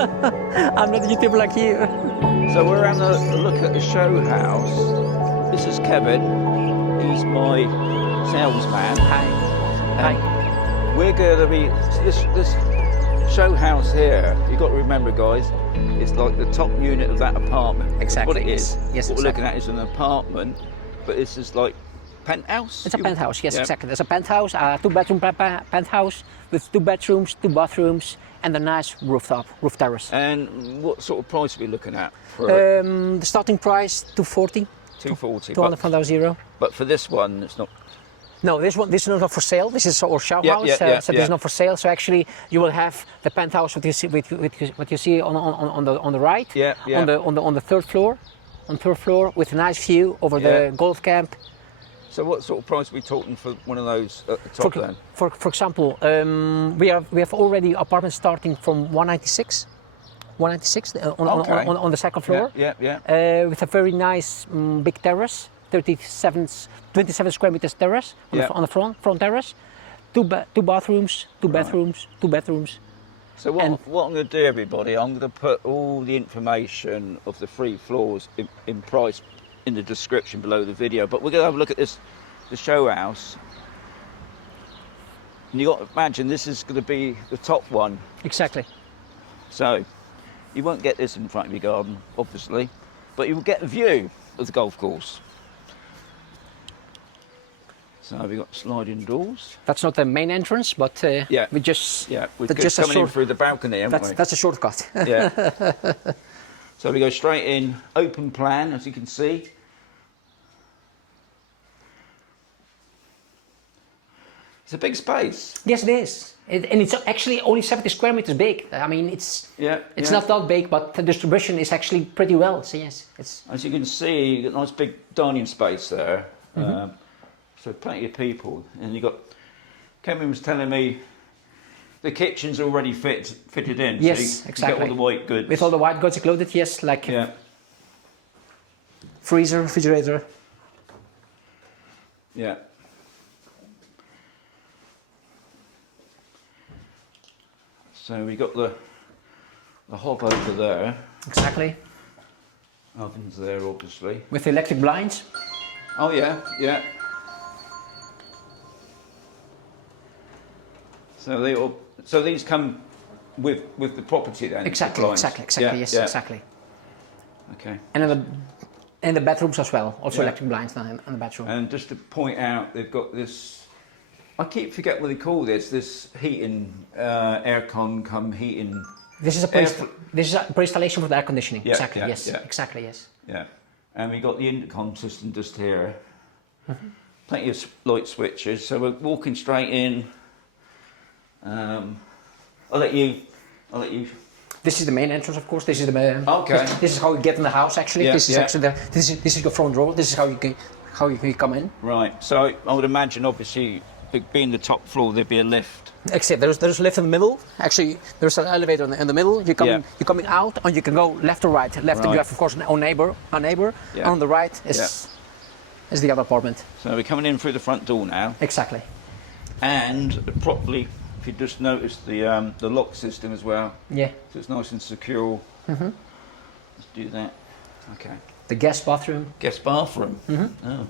I'm not a YouTuber like you. So we're having a look at the show house. This is Kevin. He's my salesman. Hi. Hi. We're going to be this show house here. You've got to remember, guys, it's like the top unit of that apartment. Exactly. What it is. Yes, what exactly. we're looking at is an apartment, but this is like penthouse. It's a penthouse. Yes, exactly. There's a penthouse, a two-bedroom penthouse with 2 bedrooms, 2 bathrooms, and a nice roof terrace. And what sort of price are we looking at? For The starting price 240. 240. 240. But for this one, it's not. No, this is not for sale. This is our show house, so this is not for sale. So actually, you will have the penthouse what you see, what you see on the right, on the third floor, with a nice view over the golf camp. So what sort of price are we talking for one of those at the top then? For example, we have already apartments starting from 196 on the second floor. With a very nice big terrace, 27 square meters terrace on the front terrace, two bathrooms. So what I'm going to do, everybody, I'm going to put all the information of the 3 floors in price in the description below the video. But we're going to have a look at the show house. And you got to imagine this is going to be the top one. Exactly. So you won't get this in front of your garden, obviously, but you will get a view of the golf course. So we've got sliding doors. That's not the main entrance, but we just we're just coming in through the balcony, haven't we? That's a shortcut. Yeah. So we go straight in, open plan, as you can see. It's a big space. Yes, it is. And it's actually only 70 square meters big. I mean, it's not that big, but the distribution is actually pretty well. So yes, it's. As you can see, you've got a nice big dining space there. So plenty of people, and you got. Kevin was telling me the kitchen's already fitted in. Yes, so you exactly. get all the white goods. With all the white goods included, yes, like freezer, refrigerator. Yeah. So we got the hob over there. Exactly. Ovens there, obviously. With electric blinds. Oh yeah. So these come with the property then. Exactly. Yes, exactly. Okay. And in the bedrooms as well, also electric blinds in the bedroom. And just to point out, they've got this. I keep forgetting what they call this. This heating, aircon come heating. This is a pre-installation for the air conditioning. Yeah, exactly. Yes. Yeah. And we got the intercom system just here. Plenty of light switches. So we're walking straight in. I'll let you. This is the main entrance, of course. This is the okay. This is how you get in the house. Actually, Yeah, this is actually this is your front door. This is how you can come in. Right. So I would imagine, obviously, being the top floor, there'd be a lift. Except there's a lift in the middle. Actually, there's an elevator in the middle. You're coming out, and you can go left or right. Left, you have of course a neighbor. And on the right is the other apartment. So we're coming in through the front door now. Exactly. And properly, if you just notice the lock system as well. Yeah. So it's nice and secure. Let's do that. Okay. The guest bathroom. Guest bathroom. Oh,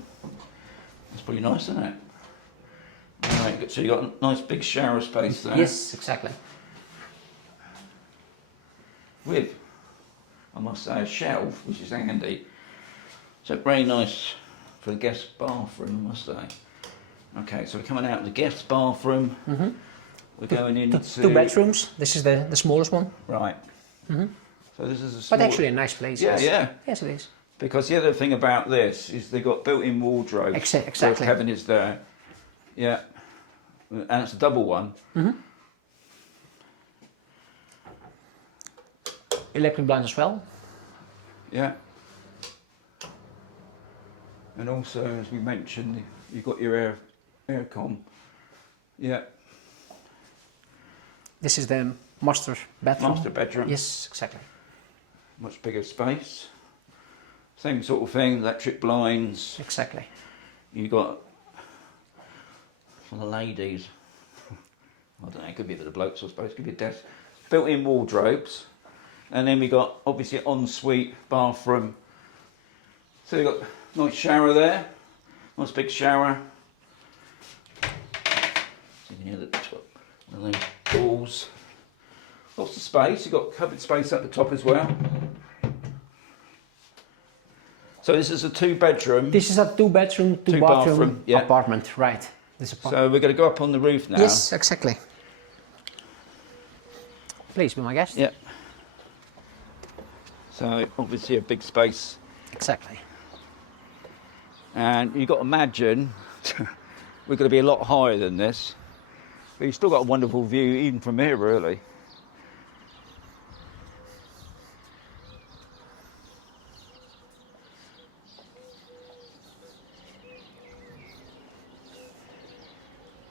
that's pretty nice, isn't it? All right. So you got a nice big shower space there. Yes, exactly. With, I must say, a shelf, which is handy. So very nice for the guest bathroom, I must say. Okay, so we're coming out of the guest bathroom. We're going into 2 bedrooms. This is the smallest one. Right. So this is a small... But actually a nice place. Yeah, yes. yeah. Yes, it is. Because the other thing about this is they've got built-in wardrobes. Exactly. So Kevin is there. Yeah. And it's a double one. Electric blinds as well. Yeah. And also, as we mentioned, you've got your aircon. Yeah. This is the master bedroom. Master bedroom. Yes, exactly. Much bigger space. Same sort of thing, electric blinds. Exactly. You got, for the ladies, I don't know, it could be for the blokes I suppose, it could be a desk. Built-in wardrobes. And then we got obviously an ensuite bathroom. So you've got a nice shower there, nice big shower. So you can hear the top, one of those doors. Lots of space, you've got cupboard space at the top as well. So this is a 2-bedroom. This is a 2-bedroom, 2-bathroom apartment, right? So we're going to go up on the roof now. Yes, exactly. Please be my guest. Yep. So obviously a big space. Exactly. And you've got to imagine we're going to be a lot higher than this. But you've still got a wonderful view even from here, really.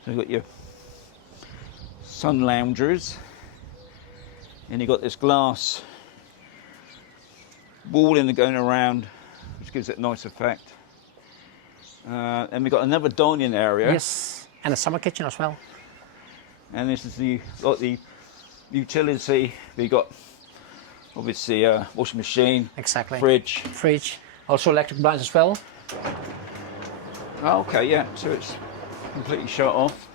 So you've got your sun loungers, and you've got this glass walling going around, which gives it a nice effect. And we've got another dining area. Yes, and a summer kitchen as well. And this is the utility. We've got obviously a washing machine, exactly, fridge, also electric blinds as well. Okay, yeah, so it's completely shut off.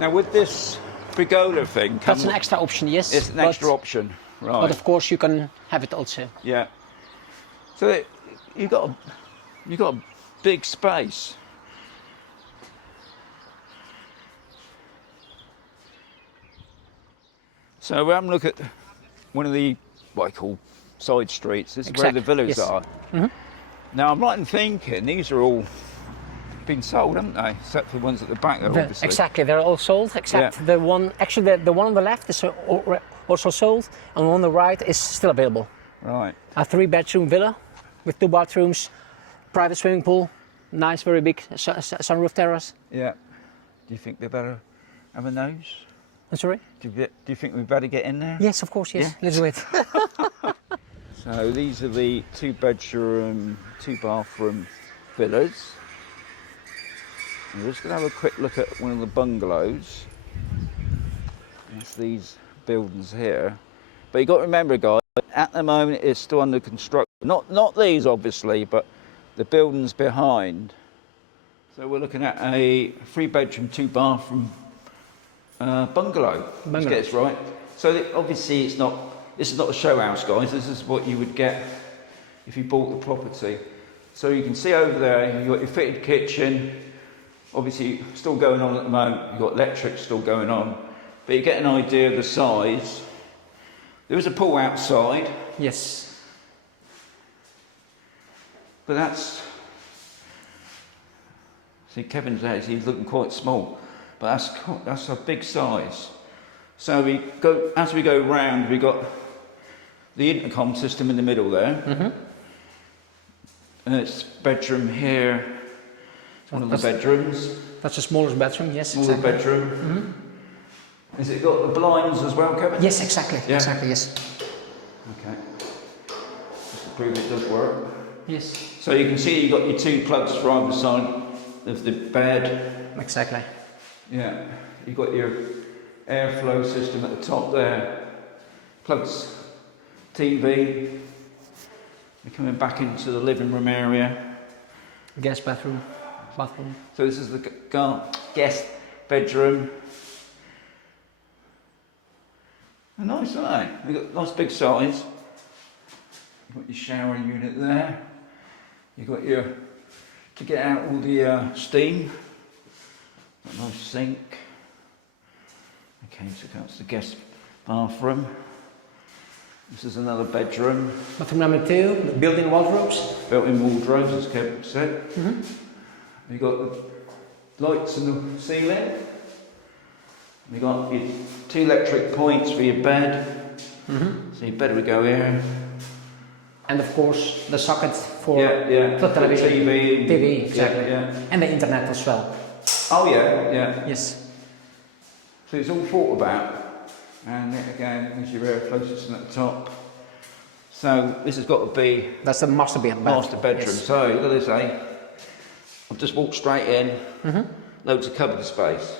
Now with this pergola thing, that's an extra option, yes. It's an extra option, right? But of course you can have it also. Yeah. So you've got a big space. So we're having a look at one of the what I call side streets. This is where the villas are. Mm-hmm. Now I'm right in thinking these are all been sold, haven't they? Except for the ones at the back there, obviously. Exactly, they're all sold, except the one, actually the one on the left is also sold, and on the right is still available. Right. A 3-bedroom villa with 2 bathrooms, private swimming pool, nice, very big sunroof terrace. Yeah. Do you think they better have a nose? I'm sorry? Do you think we better get in there? Yes, of course, yes. Yeah? Let's do it. So these are the 2-bedroom, 2-bathroom villas. I'm just going to have a quick look at one of the bungalows. That's these buildings here. But you've got to remember, guys, at the moment it's still under construction. Not these, obviously, but the buildings behind. So we're looking at a 3-bedroom, 2-bathroom bungalow. Let's get this right. So obviously this is not a show house, guys. This is what you would get if you bought the property. So you can see over there, you've got your fitted kitchen. Obviously, still going on at the moment. You've got electric still going on, but you get an idea of the size. There is a pool outside. Yes. But that's. See, Kevin's there. He's looking quite small, but that's a big size. So as we go round, we got the intercom system in the middle there, and it's bedroom here. One of the bedrooms. That's the smallest bedroom, yes. Smaller bedroom. Has it got the blinds as well, Kevin? Yes, exactly. Yeah. Exactly, yes. Okay. Just to prove it does work. Yes. So you can see you've got your 2 plugs for either side of the bed. Exactly. Yeah. You've got your airflow system at the top there. Plugs TV. We're coming back into the living room area. Guest bathroom. So this is the guest bedroom. They're nice, aren't they? They've got a nice big size. You've got your shower unit there. You've got to get out all the steam. Got a nice sink. Okay, so that's the guest bathroom. This is another bedroom. Bathroom number 2, built-in wardrobes. Built-in wardrobes, as Kevin said. You've got the lights in the ceiling. You've got your 2 electric points for your bed. So your bed would go here. And of course the socket for the television. TV, exactly. Yeah. And the internet as well. Oh yeah. Yes. So it's all thought about. And again, there's your airflow system at the top. So this has got to be... That's the master bedroom. Yes. So look at this, I've just walked straight in. Loads of cupboard space.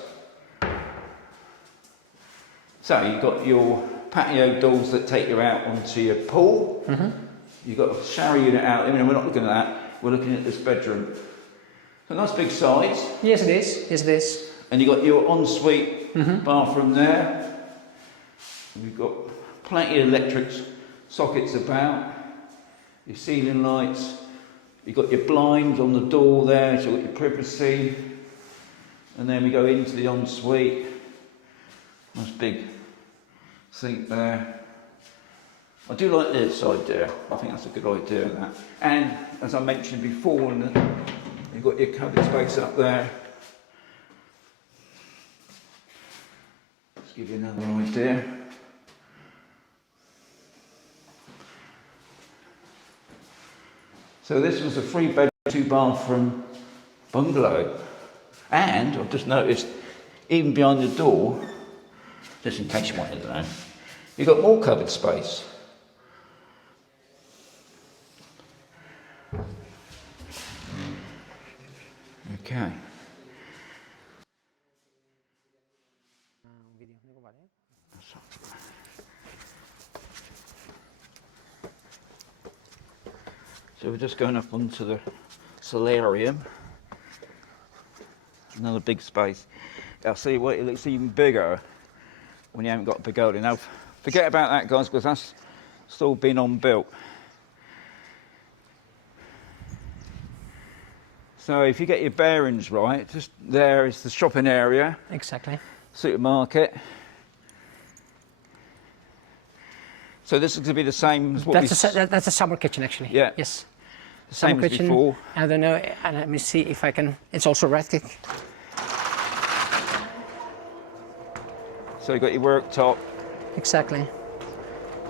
So you've got your patio doors that take you out onto your pool. You've got a shower unit out. I mean, we're not looking at that. We're looking at this bedroom. So nice big size. Yes, it is. Yes, it is. And you've got your ensuite bathroom there. We've got plenty of electric sockets about. Your ceiling lights. You've got your blinds on the door there, so you've got your privacy. And then we go into the ensuite. Nice big sink there. I do like this side there. I think that's a good idea, that. And as I mentioned before, you've got your cupboard space up there. Let's give you another idea. So this was a 3-bedroom, 2-bathroom bungalow. And I've just noticed, even behind the door, just in case you wanted to know, you've got more cupboard space. Okay. So we're just going up onto the solarium. Another big space. I'll see what, it looks even bigger when you haven't got a pergola. Now, forget about that, guys, because that's still been on-built. So if you get your bearings right, just there is the shopping area. Exactly. Supermarket. So this is going to be the same as what that's a summer kitchen, actually. Yeah. Yes. The same as before. I don't know, and let me see if I can. It's also red kick. So you've got your worktop. Exactly.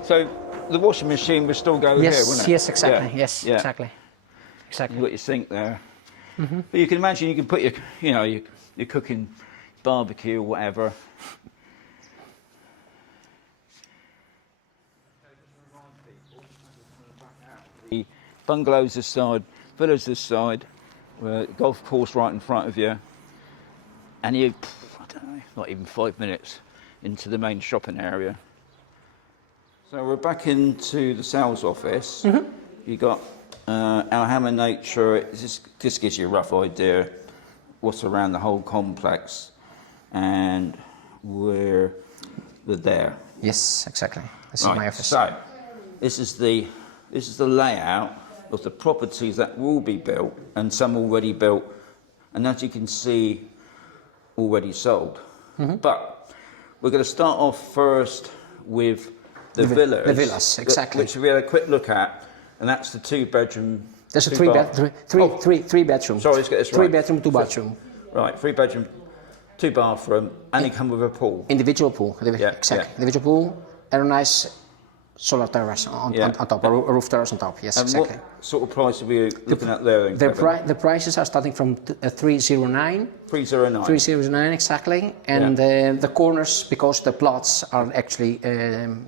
So the washing machine will still go here, wouldn't it? Yes, exactly. Yeah. Yes, yeah. exactly. Exactly. You've got your sink there. But you can imagine you can put your, you know, your cooking, barbecue, whatever. The bungalows this side, villas this side, golf course right in front of you, and you, I don't know, not even 5 minutes into the main shopping area. So we're back into the sales office. You got Alhama Nature. This gives you a rough idea what's around the whole complex, and we're there. Yes, exactly. This is my office. So this is the layout of the properties that will be built, and some already built, and as you can see, already sold. But we're going to start off first with the villas. The villas, exactly. Which we had a quick look at, and that's the 2-bedroom. There's a three bedroom. Sorry, let's get this right. 3-bedroom, 2-bathroom. Right, 3-bedroom, 2-bathroom, and they come with a pool. Individual pool, exactly. Yeah. Individual pool, and a nice solar terrace on top, a roof terrace on top. Yes, and exactly. What sort of price are we looking at there? The prices are starting from 309. 309. 309 exactly, and the corners, because the plots are actually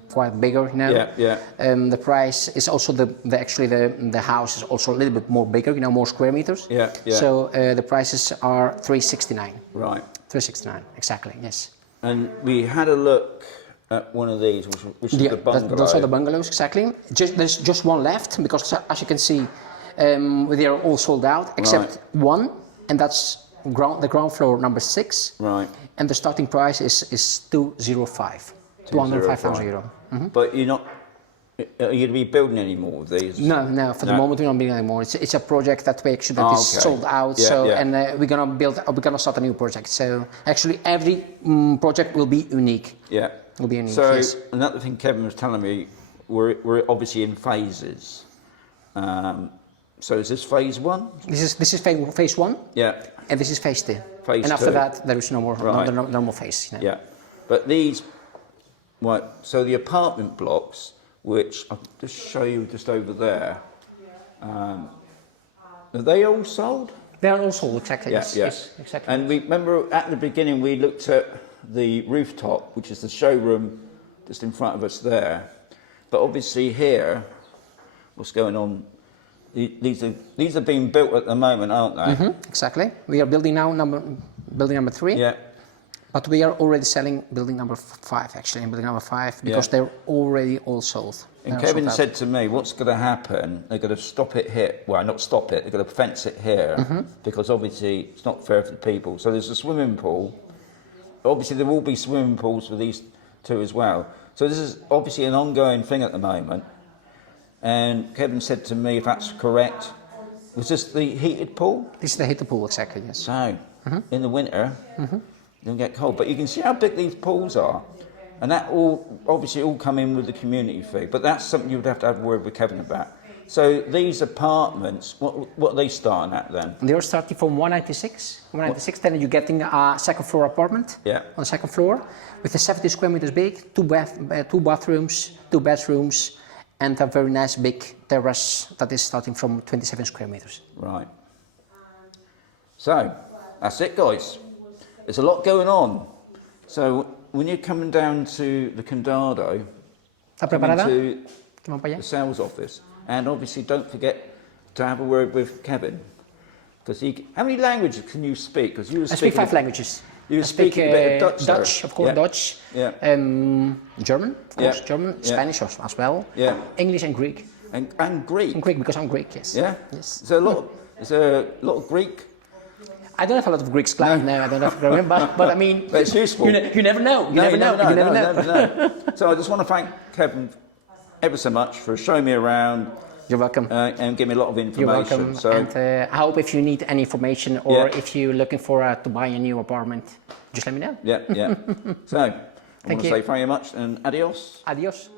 quite bigger now. The price is also the house is also a little bit more bigger, you know, more square meters. So the prices are 369. Right. 369 exactly. Yes. And we had a look at one of these, which is the bungalow. Those are the bungalows, exactly. There's just one left, because as you can see, they are all sold out, except one, and that's the ground floor number 6. Right. And the starting price is 205. 205,000 euro. But you're not, are you going to be building any more of these? No, for the moment we're not building any more. It's a project that we actually is sold out. And we're gonna start a new project. So actually every project will be unique. Yeah. Will be unique. So another thing Kevin was telling me, we're obviously in phases. So is this phase 1? This is phase 1. Yeah. And this is phase 2. Phase and 2. After that there is no more normal phase. You know? Yeah. But these, right? So the apartment blocks, which I'll just show you just over there, are they all sold? They are all sold, exactly. Yeah, yes, exactly. And we remember at the beginning we looked at the rooftop, which is the showroom just in front of us there. But obviously here, what's going on? These are being built at the moment, aren't they? Exactly. We are building now, building number 3. Yeah. But we are already selling building number 5, actually, in building number 5, because they're already all sold. And Kevin said to me, what's going to happen, they're going to stop it here. Well, not stop it, they're going to fence it here, because obviously it's not fair for the people. So there's a swimming pool. Obviously there will be swimming pools for these two as well. So this is obviously an ongoing thing at the moment. And Kevin said to me, if that's correct, was this the heated pool? This is the heated pool, exactly, yes. So, in the winter, it don't get cold. But you can see how big these pools are. And that all, obviously all come in with the community fee. But that's something you would have to have a word with Kevin about. So these apartments, what are they starting at then? They're starting from 196. 196, then you're getting a second floor apartment on the second floor with a 70 square meters big, two bathrooms, 2 bedrooms, and a very nice big terrace that is starting from 27 square meters. Right. So, that's it, guys. There's a lot going on. So, when you're coming down to the Condado, coming to the sales office, and obviously don't forget to have a word with Kevin. Because how many languages can you speak? Because you were I speak 5 languages. You were speaking a bit of Dutch, Dutch, of course, Dutch. Yeah. German, of course, German, Spanish as well. Yeah. English and Greek. And Greek. And Greek, because I'm Greek, yes. Yeah. Yes. Is there a lot of Greek? I don't have a lot of Greek slang. No, I don't have to remember. But I mean, but it's useful. You never know. You never know. So I just want to thank Kevin ever so much for showing me around. You're welcome. And give me a lot of information. You're welcome. So, and I hope if you need any information or if you're looking for to buy a new apartment, just let me know. Yeah. So, I want to say thank you very much and adios. Adios.